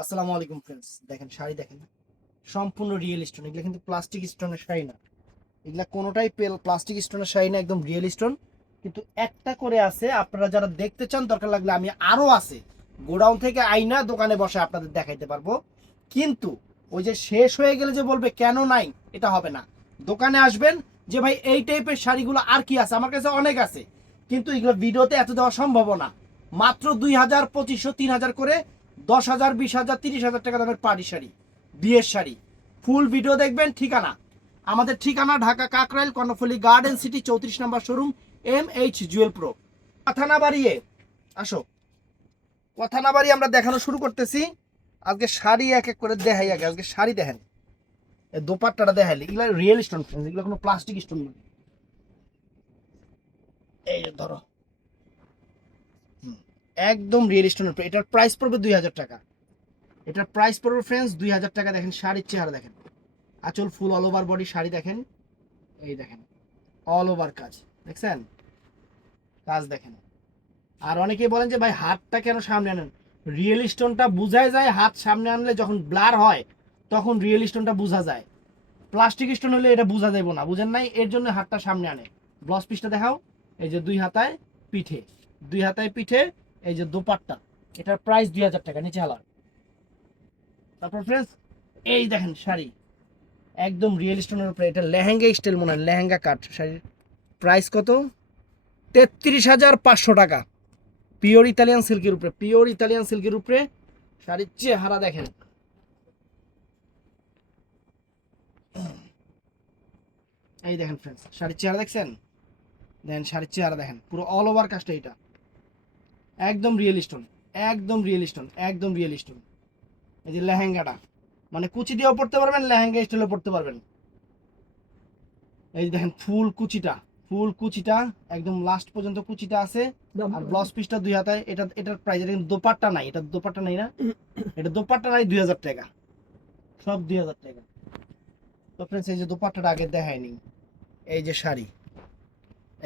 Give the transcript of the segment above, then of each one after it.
আসসালামু আলাইকুম ফ্রেন্ডস, দেখেন শাড়ি দেখেন, সম্পূর্ণ রিয়েল স্টোন। এগুলো কিন্তু প্লাস্টিক স্টোনের শাড়ি না, এগুলা কোনোটাই প্লাস্টিক স্টোনের শাড়ি না, একদম রিয়েল স্টোন। কিন্তু একটা করে আছে, আপনারা যারা দেখতে চান দরকার লাগলে আমি আরো আছে গোডাউন থেকে আইনা দোকানে বসে আপনাদের দেখাইতে পারবো। কিন্তু ওই যে শেষ হয়ে গেলে যে বলবে কেন নাই, এটা হবে না। দোকানে আসবেন যে ভাই এই টাইপের শাড়িগুলো আর কি আছে, আমার কাছে অনেক আছে, কিন্তু এগুলো ভিডিওতে এত দেওয়া সম্ভব না। মাত্র 2000, 2500, 3000 করে 10,000, 20,000, 30,000 টাকা দামের পাড়ি শাড়ি, বিয়ের শাড়ি। ফুল ভিডিও দেখবেন। ঠিকানা আমাদের ঠিকানা ঢাকা কাকরাইল কর্ণফুলী গার্ডেন সিটি 34 নম্বর শোরুম, MH জুয়েল প্রো। কথা না বাড়িয়ে আসো, কথা না বাড়িয়ে আমরা দেখানো শুরু করতেছি। আজকে শাড়ি এক এক করে দেখাই। আগে আজকে শাড়ি দেখেন, এই দোপাট্টাটা দেখাইলে এগুলো রিয়েল স্টোন, এগুলো কোনো প্লাস্টিক স্টোন না। এই যে ধরো, একদম রিয়েল স্টোনের। এটার প্রাইস পড়বে 2000 টাকা। এটার প্রাইস পড়বে ফ্রেন্ডস 2000 টাকা। দেখেন শাড়ির চেহারা দেখেন, আঁচল ফুল অল ওভার বডি শাড়ি দেখেন, এই দেখেন অল ওভার কাজ দেখছেন, কাজ দেখেন। আর অনেকেই বলেন যে ভাই হাতটা কেন সামনে আনেন, রিয়েল স্টোনটা বোঝাই যায় হাত সামনে আনলে, যখন ব্লার হয় তখন রিয়েল স্টোনটা বোঝা যায়। প্লাস্টিক স্টোন হলে এটা বোঝা যাবে না, বুঝেন নাই, এর জন্য হাতটা সামনে আনে। ব্লাউজ পিসটা দেখাও, এই যে দুই হাতায় পিঠে, দুই হাতায় পিঠে, এই যে দোপাট্টা। এটার প্রাইস 2000 টাকা নিচে হালার। তারপর ফ্রেন্ডস এই দেখেন শাড়ি, একদম রিয়েল স্টোনের উপরে। এটা লেহেঙ্গা স্টাইল মনে হয়, লেহেঙ্গা কাট শাড়ির। প্রাইস কত? 33,500 টাকা। পিওর ইতালিয়ান সিল্কের উপরে, পিওর ইতালিয়ান সিল্কের উপরে শাড়ির চেহারা দেখেন। এই দেখেন ফ্রেন্ডস শাড়ির চেহারা দেখছেন, দেখেন শাড়ির চেহারা দেখেন, পুরো অল ওভার কাজটা এটা একদম রিয়েল স্টোন, একদম রিয়েল স্টোন, একদম রিয়েল স্টোন। এই যে লেহেঙ্গাটা, মানে কুচি দিয়েও পড়তে পারবেন, লেহেঙ্গা স্টাইলেও পড়তে পারবেন। এই দেখেন ফুল কুচিটা, ফুল কুচিটা একদম লাস্ট পর্যন্ত কুচিটা আছে। আর ব্লাউজ পিসটা দুই হাতায়। এটার প্রাইস, এটা কিন্তু দোপাট্টা নাই, এটা দোপাট্টা নাই না, এটা দোপাট্টা নাই। 2000 টাকা, সব 2000 টাকা। তো ফ্রেন্ডস এই যে দোপাট্টাটা আগে দেখায়নি। এই যে শাড়ি,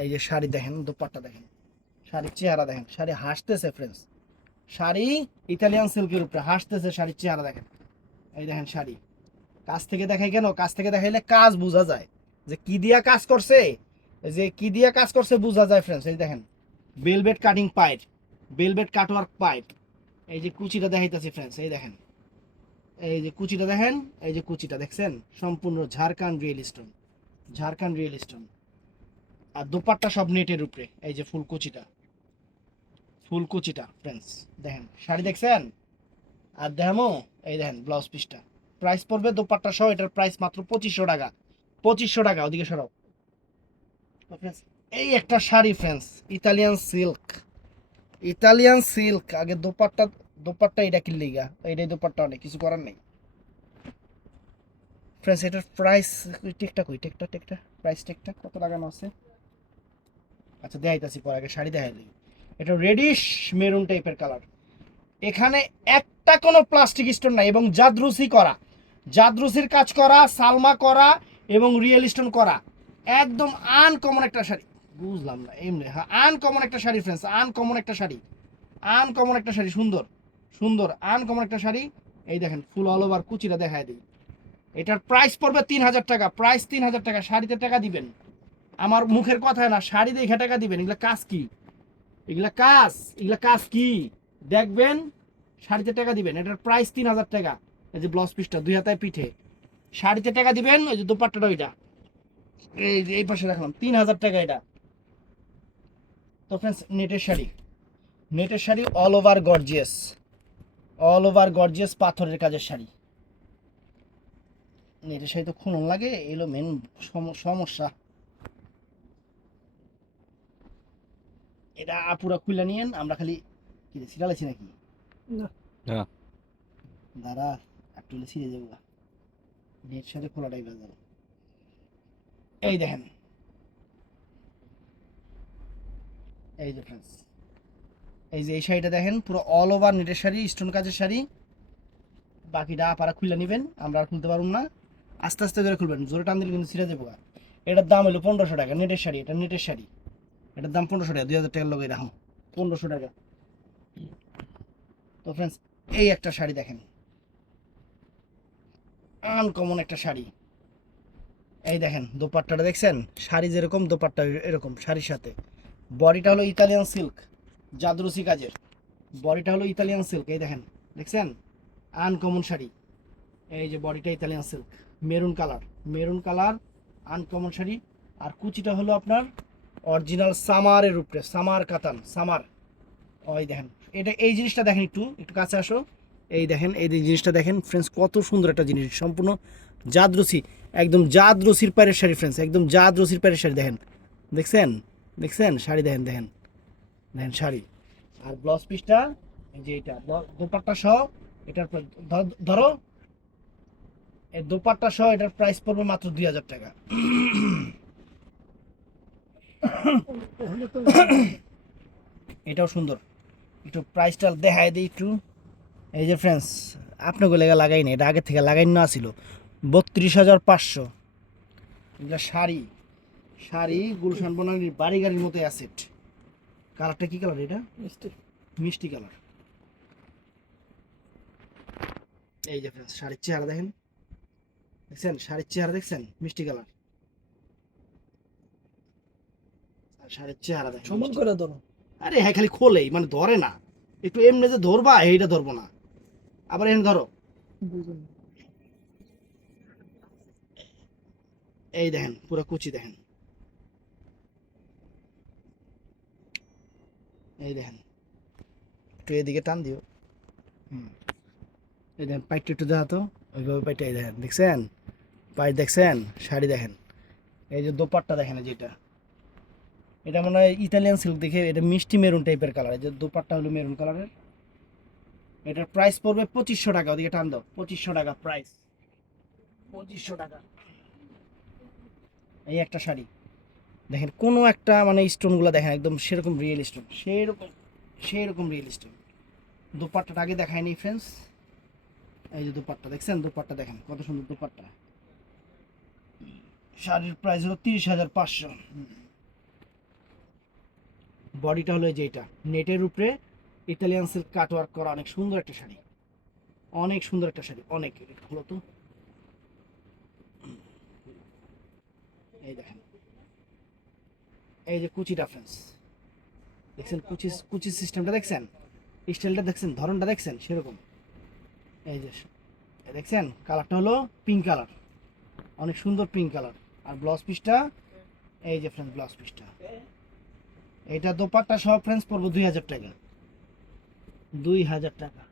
এই যে শাড়ি দেখেন, দোপাট্টা দেখেন, শাড়ির চেহারা দেখেন, শাড়ি হাসতেছে ফ্রেন্ডস। শাড়ি ইতালিয়ান সিল্কের উপরে হাসতেছে, শাড়ির চেহারা দেখেন। এই দেখেন শাড়ি, কাছ থেকে দেখাই কেন, কাছ থেকে দেখাইলে কাজ বোঝা যায় যে কি দিয়া কাজ করছে, যে কি দিয়া কাজ করছে বোঝা যায় ফ্রেন্ডস। এই দেখেন velvet cutting pipe, velvet cutwork pipe. এই যে কুচিটা দেখাইতেছি ফ্রেন্ডস, এই দেখেন, এই যে কুচিটা দেখেন, এই যে কুচিটা দেখছেন, সম্পূর্ণ Jharkhand real stone, Jharkhand real stone. আর দোপাট্টা সব নেটের উপরে। এই যে ফুল কুচিটা, ফুল কুচিটা ফ্রেন্ডস দেখেন, শাড়ি দেখছেন। আর দেখামো, এই দেখেন ব্লাউজ পিসটা। প্রাইস পড়বে দোপাট্টা সহ, এটার প্রাইস মাত্র 2500 টাকা। 2500 টাকা, ওদিকে সরাও। তো friends, এই একটা sari friends, Italian silk, Italian silk. আগে দোপাট্টা, দোপাট্টা এটা কিনলে গা, এটাই দোপাট্টা, অনেক কিছু করার নেই ফ্রেন্ডস। এটার প্রাইস টেকটা কই, টেকটা টেকটা প্রাইস টেকটা কত লাগানো আছে। আচ্ছা দেখাইতাছি পর, আগে শাড়ি দেখাই দিই। এটা রেডিশ মেরুন টাইপের কালার। এখানে একটা কোনো প্লাস্টিক স্টোন নাই, এবং জাদরুসি করা, জাদরুসির কাজ করা, সালমা করা, এবং রিয়েল স্টোন করা। একদম আনকমন একটা শাড়ি। বুঝলাম না এমনি, হ্যাঁ আনকমন একটা শাড়ি ফ্রেন্ডস, আনকমন একটা শাড়ি, আনকমন একটা শাড়ি, সুন্দর সুন্দর আনকমন একটা শাড়ি। এই দেখেন ফুল অল ওভার কুচিটা দেখায় দিই। এটার প্রাইস পড়বে 3000 টাকা, প্রাইস 3000 টাকা। শাড়িতে টাকা দিবেন, আমার মুখের কথা না, শাড়ি দেখে টাকা দিবেন। এগুলা কাজ কি, এগুলা কাজ, এগুলা কাজ কি দেখবেন, শাড়িতে টাকা দিবেন। এটার প্রাইস 3000 টাকা। এই যে ব্লাউজ পিসটা দুই হাতায় পিঠে, শাড়িতে টাকা দিবেন। ওই যে দোপাট্টাটা ওইটা, এই যে এই পাশে রাখলাম, 3000 টাকা এটা। তো ফ্রেন্ডস নেটের শাড়ি, নেটের sari all over gorgeous, all over gorgeous পাথরের কাজের শাড়ি। নেটের শাড়ি তো খুন লাগে, এলো মেন সমস্যা। এটা পুরা খুলে নিয়েন, আমরা খালি কি সিরালাছি নাকি না না দাঁড়া, একটু ছিঁড়ে যাবো, নেট সাথে খোলাটাই বেজাল। এই দেখেন, এই যে ফ্রেন্ডস, এই যে এই শাড়িটা দেখেন, পুরো অল ওভার নেটের শাড়ি, স্টোন কাজের শাড়ি। বাকিটা আপারা খুলে নেবেন, আমরা আর খুলতে পারবো না, আস্তে আস্তে করে খুলবেন, জোরে টান দিলে কিন্তু ছিঁড়ে যাবো। এটার দাম হলো 1500 টাকা। নেটের শাড়ি, এটা নেটের শাড়ি, এটার দাম 1500 টাকা। 2000 টাকার লোক রাখো, 1500 টাকা। তো ফ্রেন্ডস এই একটা শাড়ি দেখেন, আনকমন একটা শাড়ি। এই দেখেন দোপাট্টাটা দেখছেন, শাড়ি যেরকম দোপাট্টা এরকম, শাড়ির সাথে বডিটা হলো ইতালিয়ান সিল্ক, জাদরুসি কাজের। বডিটা হলো ইতালিয়ান সিল্ক, এই দেখেন, দেখছেন আনকমন শাড়ি। এই যে বডিটা Italian silk, maroon colour, maroon colour, uncommon sari. আর কুচিটা হলো আপনার অরিজিনাল সামারের উপরে, সামার কাতান, সামার। ওই দেখেন, এটা এই জিনিসটা দেখেন, একটু একটু কাছে আসো। এই দেখেন, এই জিনিসটা দেখেন ফ্রেন্ডস, কত সুন্দর একটা জিনিস, সম্পূর্ণ জাদরসি, একদম জাদরসির পায়ের শাড়ি ফ্রেন্ডস, একদম জাদরসির পায়ের শাড়ি। দেখেন, দেখছেন, দেখছেন শাড়ি, দেখেন দেখেন দেখেন শাড়ি। আর ব্লাউজ পিসটা এই যে এটা, দোপাট্টা সহ এটার ধরো, এই দোপাট্টা সহ এটার প্রাইস পড়বে মাত্র 2000 টাকা। এটাও সুন্দর, একটু প্রাইসটা দেখায় দিই একটু। এই যে ফ্রেন্ডস, আপনাকে লেগে লাগাই না, এটা আগে থেকে লাগাই না ছিল, 32,500। এগুলো শাড়ি, শাড়ি গুলশান বনানীর বাড়ি গাড়ির মতো অ্যাসেট। কালারটা কি কালার এটা? মিষ্টি, মিষ্টি কালার। এই যে ফ্রেন্ডস, শাড়ির চেহারা দেখেন, দেখছেন শাড়ির চেহারা, দেখছেন মিষ্টি কালার। শাড়ির চেহারা দেখেন, সমান করে ধরো। আরে হ্যাঁ, খালি খোলেই মানে ধরে না, একটু এমনি যে ধরবা এইটা ধরবো না, আবার এমনি ধরো। এই দেখেন পুরো কুচি দেখেন, এই দেখেন, একটু এদিকে টান দিও। হুম, এই দেখেন পাইটটা একটু দেখা তো, ওইভাবে পাইটটা, এই দেখেন, দেখছেন পাইট, দেখছেন শাড়ি দেখেন। এই যে দোপাট্টা দেখেন, যেটা এটা মনে হয় ইতালিয়ান সিল্ক, দেখে এটা মিষ্টি মেরুন টাইপের কালার। এই যে দোপাট্টা হলো মেরুন কালারের। এটার প্রাইস পড়বে 2500 টাকা, ওদিকে টান দাও, 2500 টাকা প্রাইস, 2500 টাকা। এই একটা শাড়ি দেখেন, কোনো একটা মানে স্টোনগুলো দেখেন একদম সেরকম রিয়েল স্টোন, সেরকম সেরকম রিয়েল স্টোন। দোপাট্টাটা আগে দেখায়নি ফ্রেন্ডস, এই যে দোপাট্টা দেখছেন, দোপাট্টা দেখেন কত সুন্দর দোপাট্টা। শাড়ির প্রাইস হলো 30,500। বডিটা হলো যে এটা নেটের উপরে ইতালিয়ান সিল্ক কাটওয়ার্ক করা, অনেক সুন্দর একটা শাড়ি, অনেক সুন্দর একটা শাড়ি, অনেক। হলো তো, এই দেখেন, এই যে কুচিটা ফ্রেন্ডস, দেখছেন কুচি, কুচি সিস্টেমটা দেখছেন, স্টাইলটা দেখছেন, ধরনটা দেখছেন সেরকম। এই যে দেখছেন কালারটা হলো পিঙ্ক কালার, অনেক সুন্দর পিঙ্ক কালার। আর ব্লাউজ পিসটা এই যে ফ্রেন্ডস, ব্লাউজ পিসটা, এটা দোপাট্টা সহ ফ্রেন্ডস পড়বো 2000 টাকা, 2000 টাকা।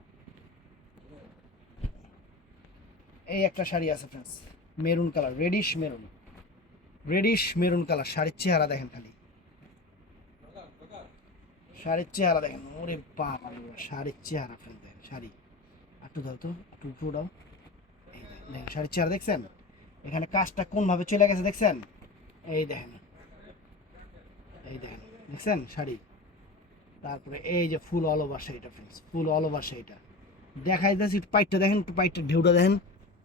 এই একটা শাড়ি আছে friends, maroon colour, radish maroon, radish maroon colour. শাড়ির চেহারা দেখেন খালি, শাড়ির চেহারা দেখেন, ওরে বাপ রে বাপ, শাড়ির চেহারা ফ্রেন্ডস দেখেন, শাড়ি একটু দাও তো, একটু উপরে দাও। এই দেখেন শাড়ির চেহারা দেখছেন, এখানে কাজটা কোন ভাবে চলে গেছে দেখছেন, এই দেখেন, এই দেখেন, দেখছেন শাড়ি। তারপরে এই যে ফুল অল ওভার শাড়িটা ফ্রেন্ডস, ফুল অল ওভার শাড়িটা দেখাই যাচ্ছে, একটু পাইটটা দেখেন, একটু পাইটটা ঢেউটা দেখেন।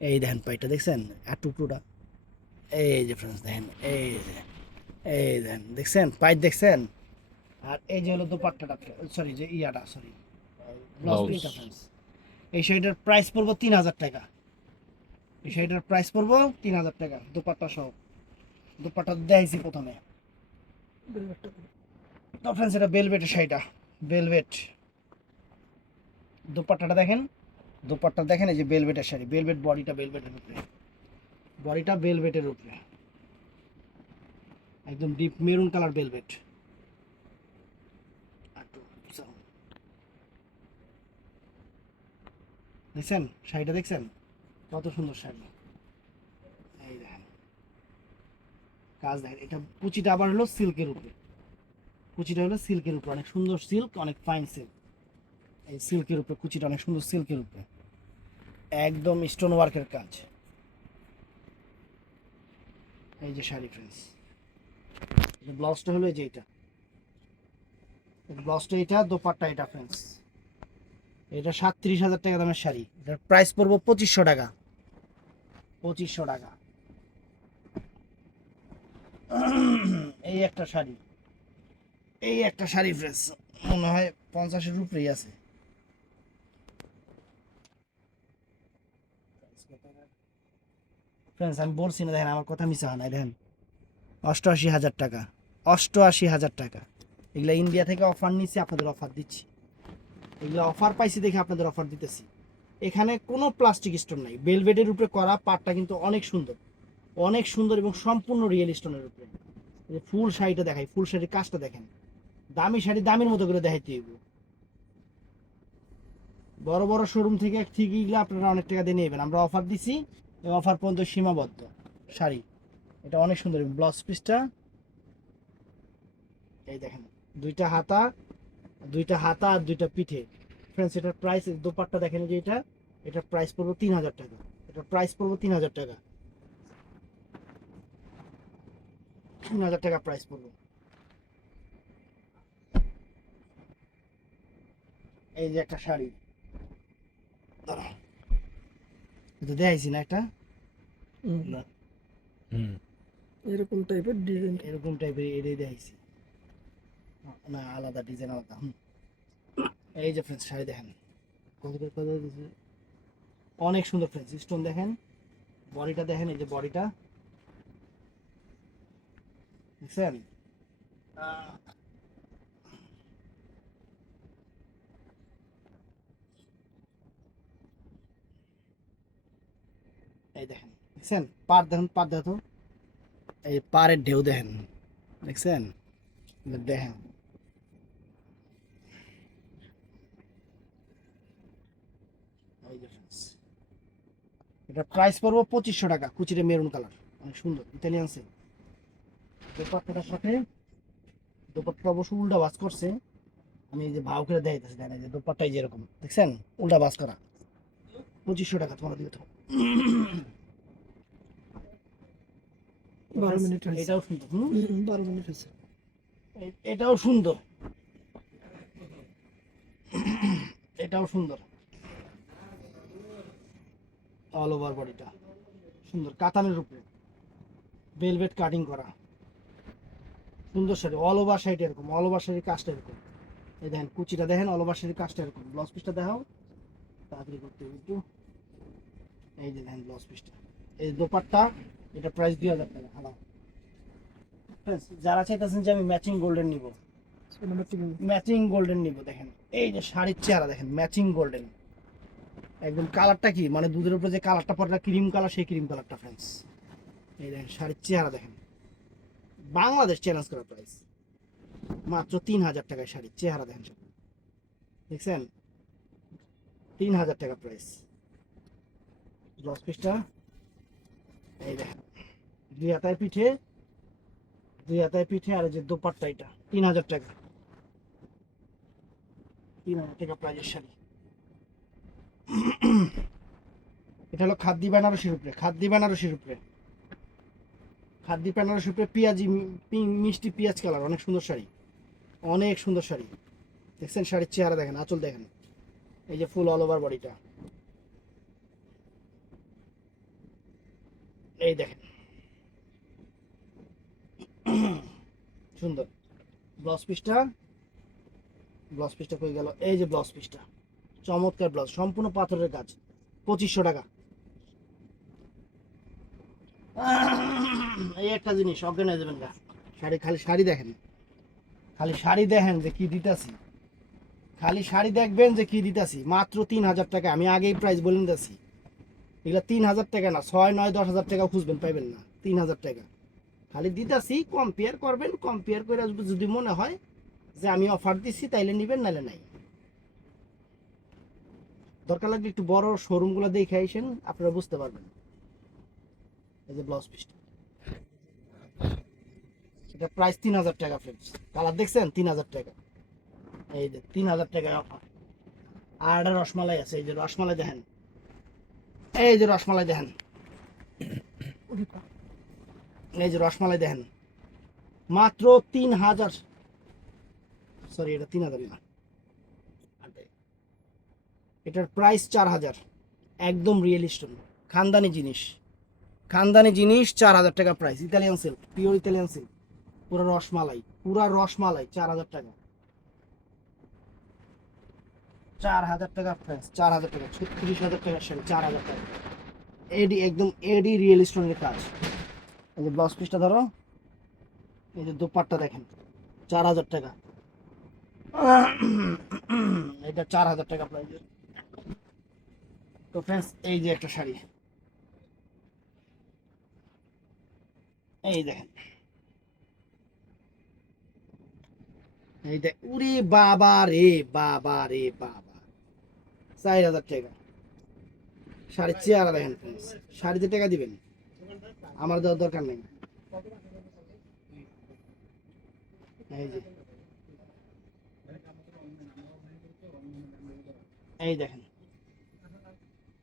এই দেখেন পাইটটা দেখছেন, একটু উপরটা, এই যে ফ্রেন্ডস দেখেন, এই যে, এই দেখেন, দেখছেন পাইট দেখছেন। আর এই যে হলো দোপাট্টাটা, সরি যে ইয়াটা, সরি ব্লাউজ পিসটা ফ্রেন্ডস। এই শাড়িটার প্রাইস পড়বো 3000 টাকা, এই শাড়িটার প্রাইস পড়বো 3000 টাকা দোপাট্টা সহ। দোপাট্টা দেখাইছি প্রথমে তো ফ্রেন্ডস, এটা বেলভেটের শাড়িটা, বেলভেট। দোপাট্টাটা দেখেন, দোপাট্টা দেখেন, এই যে বেলভেটের শাড়ি, বেলভেট, বডিটা বেলভেটের উপরে, বডিটা বেলভেটের উপরে, একদম ডিপ মেরুন কালার বেলভেট। দেখছেন শাড়িটা, দেখছেন কত সুন্দর শাড়ি। এই দেখেন কাজ দেখেন, এটা কুচিটা আবার হলো সিল্কের উপরে, কুচিটা হলো সিল্কের উপরে, অনেক সুন্দর সিল্ক, অনেক ফাইন সিল্ক। এই সিল্কের উপরে কুচিটা অনেক সুন্দর, সিল্কের উপরে একদম স্টোন ওয়ার্কের কাজ। এই যে শাড়ি ফ্রেন্ডস, ব্লাউজটা হলো এই যে এটা, ব্লাউজটা এটা, দোপাট্টা এটা ফ্রেন্ডস। এটা 37,000 টাকা দামের শাড়ি, এটার প্রাইস পড়বো 2500 টাকা, 2500 টাকা। এই একটা শাড়ি, এই একটা শাড়ি ফ্রেন্ডস, মনে হয় 50-এর উপরেই আছে। ফ্রেন্ডস আমি বলছি না, দেখেন আমার কথা মিশা হয় না, দেখেন 88,000 টাকা, 88,000 টাকা। এগুলা ইন্ডিয়া থেকে অফার নিচ্ছি, আপনাদের অফার দিচ্ছি। এগুলো অফার পাইছি দেখে আপনাদের অফার দিতেছি। এখানে কোনো প্লাস্টিক স্টোন নাই, বেলভেটের উপরে করা পাটটা কিন্তু অনেক সুন্দর, অনেক সুন্দর এবং সম্পূর্ণ রিয়েল স্টোনের উপরে। ফুল শাড়িটা দেখাই, ফুল শাড়ির কাজটা দেখেন, দামি শাড়ি দামির মতো করে দেখাইতে হইব। বড় বড় শোরুম থেকে ঠিকই এগুলো আপনারা অনেক টাকা দিয়ে নেবেন, আমরা অফার দিছি, এই অফার পর্যন্ত সীমাবদ্ধ। শাড়ি এটা অনেক সুন্দর, ব্লাউজ পিসটা এই দেখেন, দুইটা হাতা, দুইটা হাতা আর দুইটা পিঠে। ফ্রেন্ডস এটার প্রাইস, দোপাট্টা দেখেন যে এটা, এটার প্রাইস পড়বো 3,000 টাকা, এটার প্রাইস পড়বো 3,000 টাকা, 3,000 টাকা প্রাইস পড়বো। এই যে একটা শাড়ি, দাঁড়াও, এটা দেখাইছি না একটা, না এরকম টাইপের ডিজাইন। এরকম টাইপের এটাই দেখাইছি না, আলাদা ডিজাইন আলাদা। এই যে ফ্রেন্ডস শাড়ি দেখেন, অনেক সুন্দর ফ্রেন্ডস, স্টোন দেখেন, বডিটা দেখেন, এই যে বডিটা দেখছেন, এই দেখেন, দেখছেন পার দেখেন, পার দেখো, এই পাড়ের ঢেউ দেখেন, দেখছেন, দেখেন এই যে friends, এটা প্রাইস পড়বো 2,500 টাকা, কুচিটা মেরুন কালার, অনেক সুন্দর ইতালিয়ান সিল্ক। দোপাট্টাটার সাথে, দোপাট্টা অবশ্য উল্টা বাজ করছে, আমি এই যে ভাও করে দেখাইতেছি, দেখেন এই যে দোপাট্টাই যেরকম দেখছেন উল্টা বাজ করা, 2,500 টাকা তোমার দিকে তো। 12 মিনিট হয়েছে। এটাও সুন্দর, 12 মিনিট হয়েছে। এটাও সুন্দর, এটাও সুন্দর, অল ওভার বডিটা সুন্দর, কাতানের উপরে ভেলভেট কাটিং করা, সুন্দর শাড়ি, অল ওভার শাড়ি এরকম, অল ওভার শাড়ির কাজটা এরকম, এই দেখেন কুচিটা দেখেন, অল ওভার শাড়ির কাজটা এরকম, ব্লাউজ পিসটা দেখাও, তাড়াতাড়ি করতে হবে একটু। এই যে দেখেন ব্লাউজ পিসটা, এই দোপাট্টা, এটা প্রাইস 2,000 টাকা। হ্যালো যারা চাইতেছেন যে আমি ম্যাচিং গোল্ডেন নিব, ম্যাচিং গোল্ডেন নিব, দেখেন এই যে শাড়ির চেহারা দেখেন, ম্যাচিং গোল্ডেন, একদম কালারটা কি মানে দুধের উপরে যে কালারটা পড়ে ক্রিম কালার, সেই ক্রিম কালারটা ফ্রেন্ডস। এই দেখেন শাড়ির চেহারা দেখেন, বাংলাদেশ চ্যালেঞ্জ করা প্রাইস মাত্র 3,000 টাকায় শাড়ির চেহারা দেখেন, সব দেখছেন 3,000 টাকা প্রাইস। ব্লাউজ পিসটা এই দেখেন, দুই হাতায় পিঠে, দুই হাতায় পিঠে, আর এই যে দোপাট্টা এটা 3,000 টাকা, 3,000 টাকা প্রাইজের শাড়ি। এটা হলো খাদ্দি বেনারসির উপরে, খাদ্দি বেনারসির উপরে, খাদ্দি বেনারসির উপরে পেঁয়াজি মিষ্টি পেঁয়াজ কালার, অনেক সুন্দর শাড়ি, অনেক সুন্দর শাড়ি দেখছেন, শাড়ির চেহারা দেখেন, আঁচল দেখেন, এই যে ফুল অল ওভার বডিটা, এই দেখেন সুন্দর। ব্লাউজ পিসটা, ব্লাউজ পিসটা কই গেল, এই যে ব্লাউজ পিসটা, চমৎকার ব্লাউজ, সম্পূর্ণ পাথরের কাজ, 2,500 টাকা। এই একটা জিনিস অজ্ঞান হয়ে যাবেন গা, শাড়ি, খালি শাড়ি দেখেন, খালি শাড়ি দেখেন যে কি দিতেছি, খালি শাড়ি দেখবেন যে কি দিতেছি, মাত্র 3,000 টাকা। আমি আগেই প্রাইস বলে দিতেছি, এগুলো 3,000 টাকা না, 6, 9, 10,000 টাকা খুঁজবেন পাইবেন না, 3,000 টাকা খালি দিতেছি। কম্পেয়ার করবেন, কম্পেয়ার করে যদি মনে হয় যে আমি অফার দিচ্ছি তাইলে নিবেন, নাহলে নাই। দরকার লাগলে একটু বড় শোরুমগুলো দেখে আইসেন, আপনারা বুঝতে পারবেন। এই যে ব্লাউজ পিসটা, এটা প্রাইস 3,000 টাকা ফ্রেন্ডস, কালার দেখছেন 3,000 টাকা, এই যে 3,000 টাকায় অফার। আর একটা রসমালাই আছে, এই যে রসমালাই দেখেন, এই যে রসমালাই দেখেন, এই যে রসমালাই দেখেন, মাত্র 3,000, সরি এটা 3,000 না, এটার প্রাইস 4,000, একদম রিয়েল স্টোন, খানদানি জিনিস, খানদানি জিনিস, 4,000 টাকা price, Italian silk, pure Italian silk, পুরো রসমালাই, পুরা রসমালাই, 4,000 টাকা, 4,000 টাকা প্রাইস, 4,000 টাকা, 36,000 টাকার শাড়ি, 4,000 টাকা। এডি একদম এডি রিয়েল স্টোনের কাজ। এই যে ব্লাউজ পিসটা ধরো, এই যে দোপাট্টা দেখেন 4000 টাকা। এটা 4000 টাকা প্রাইস। তো ফ্রেন্ডস এই যে একটা শাড়ি, এই দেখেন, এই দেখ, উরে বাবা রে বাবা রে বাবা, 4000 টাকা শাড়ির চেহারা দেখেন ফ্রেন্ডস। শাড়িতে টাকা দিবেন, আমার দেওয়ার দরকার নেই। এই যে এই দেখেন,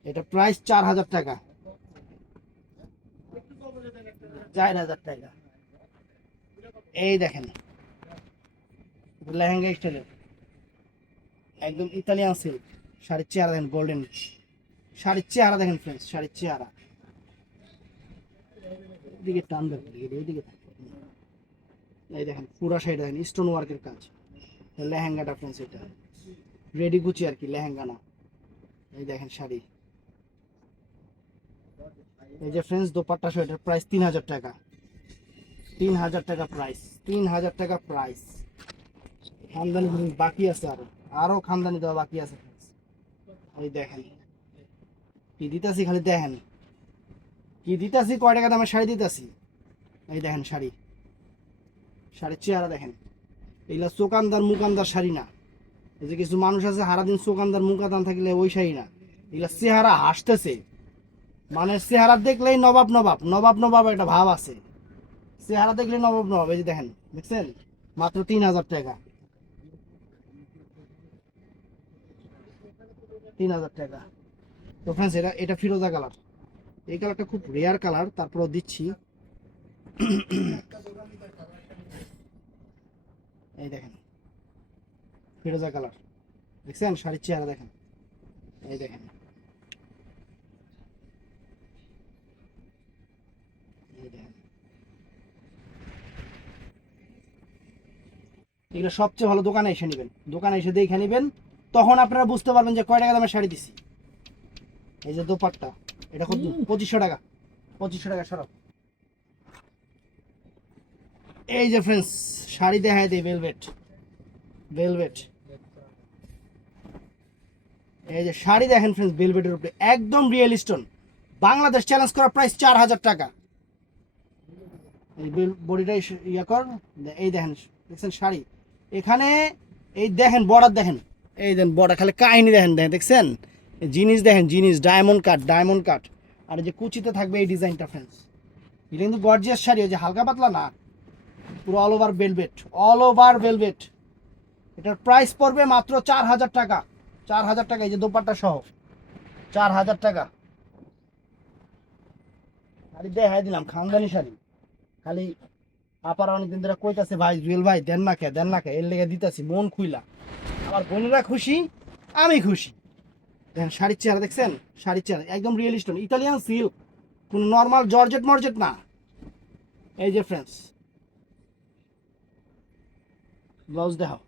এটা প্রাইস 4000 টাকা, 4000 টাকা। এই দেখেন লেহেঙ্গা স্টাইলের একদম ইতালিয়ান সিল্ক, শাড়ির চেহারা দেখেন, গোল্ডেন শাড়ির চেহারা দেখেন ফ্রেন্ডস, শাড়ির চেহারা। এদিকে টান দেখেন, এইদিকে এই দেখেন পুরা শাড়ি দেখেন স্টোন ওয়ার্কের কাজ। লেহেঙ্গাটা ফ্রেন্ডস এটা রেডি গুচি আর কি, লেহেঙ্গা না। এই দেখেন শাড়ি, এই যে ফ্রেন্ডস দোপাট্টা সহ এটার প্রাইস 3000 টাকা, 3000 টাকা প্রাইস, 3000 টাকা প্রাইস। খানদানি জিনিস বাকি আছে, আরো খানদানি দেওয়া বাকি আছে friends। এই দেখেন কি দিতাছি, খালি দেখেন কি দিতাছি, কয় টাকা দামের শাড়ি দিতাছি। এই দেখেন শাড়ি, শাড়ির চেহারা দেখেন। এগুলা চোকানদার মুকানদার শাড়ি না। এই যে কিছু মানুষ আছে সারাদিন চোকানদার মুকাদান থাকলে ওই শাড়ি না, এগুলা চেহারা হাসতেছে, মানে চেহারা দেখলেই নবাব নবাব নবাব নবাব একটা ভাব আছে, চেহারা দেখলে নবাব নবাব। এই যে দেখেন, দেখছেন মাত্র 3000 টাকা, 3000 টাকা। তো ফ্রেন্ডস এটা এটা ফিরোজা কালার, এই কালারটা খুব রেয়ার কালার, তারপরও দিচ্ছি। এই দেখেন ফিরোজা কালার, দেখছেন শাড়ির চেহারা দেখেন। এই দেখেন, এই দেখেন, এগুলো সবচেয়ে ভালো দোকানে এসে নেবেন, দোকানে এসে দেখে নেবেন, তখন আপনারা বুঝতে পারবেন যে কয় টাকা দামের শাড়ি দিছি। এই যে দোপাট্টা, এটা কত? 2500 টাকা, 2500 টাকা সরব। এই যে ফ্রেন্ডস শাড়ি দেখায় দেয়, ভেলভেট, ভেলভেট। এই যে শাড়ি দেখেন ফ্রেন্ডস, ভেলভেটের উপরে একদম রিয়েল স্টোন, বাংলাদেশ চ্যালেঞ্জ করা প্রাইস 4000 টাকা। এই বডিটা ইয়া কর, এই দেখেন, দেখছেন শাড়ি এখানে, এই দেখেন বর্ডার দেখেন, এই দেখেন বর্ডার, খালি কাহিনী দেখেন, দেখেন দেখছেন জিনিস দেখেন, জিনিস ডায়মন্ড কাট, ডায়মন্ড কাট। আর এই যে কুচিতে থাকবে এই ডিজাইনটা ফ্রেন্ডস, এটা কিন্তু গর্জিয়াস শাড়ি, ওই যে হালকা পাতলা না, পুরো all over velvet, all over velvet. এটার প্রাইস পড়বে মাত্র 4000 টাকা, 4000 টাকা। এই যে দোপাট্টা সহ 4000 টাকা। শাড়ি দেখাই দিলাম, খানদানি শাড়ি। খালি আপারা অনেকদিন ধরে কইতাছে ভাই জুয়েল ভাই দেন না কে, দেন না কে, এর লেগে দিতাছি মন খুইলা। আমার বোনেরা খুশি, আমি খুশি। দেখেন শাড়ির চেহারা দেখছেন, শাড়ির চেহারা একদম রিয়েল স্টোন, ইতালিয়ান সিল্ক, কোনো নর্মাল জর্জেট মর্জেট না। এই যে ফ্রেন্ডস ব্লাউজ দেখাও,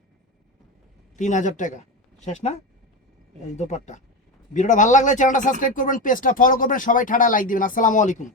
3000 টাকা, শেষ না? এই দোপাট্টা। ভিডিওটা ভালো লাগলে চ্যানেলটা সাবস্ক্রাইব করবেন, পেজটা ফলো করবেন, সবাই ঠাডা লাইক দিবেন। আসসালামু আলাইকুম।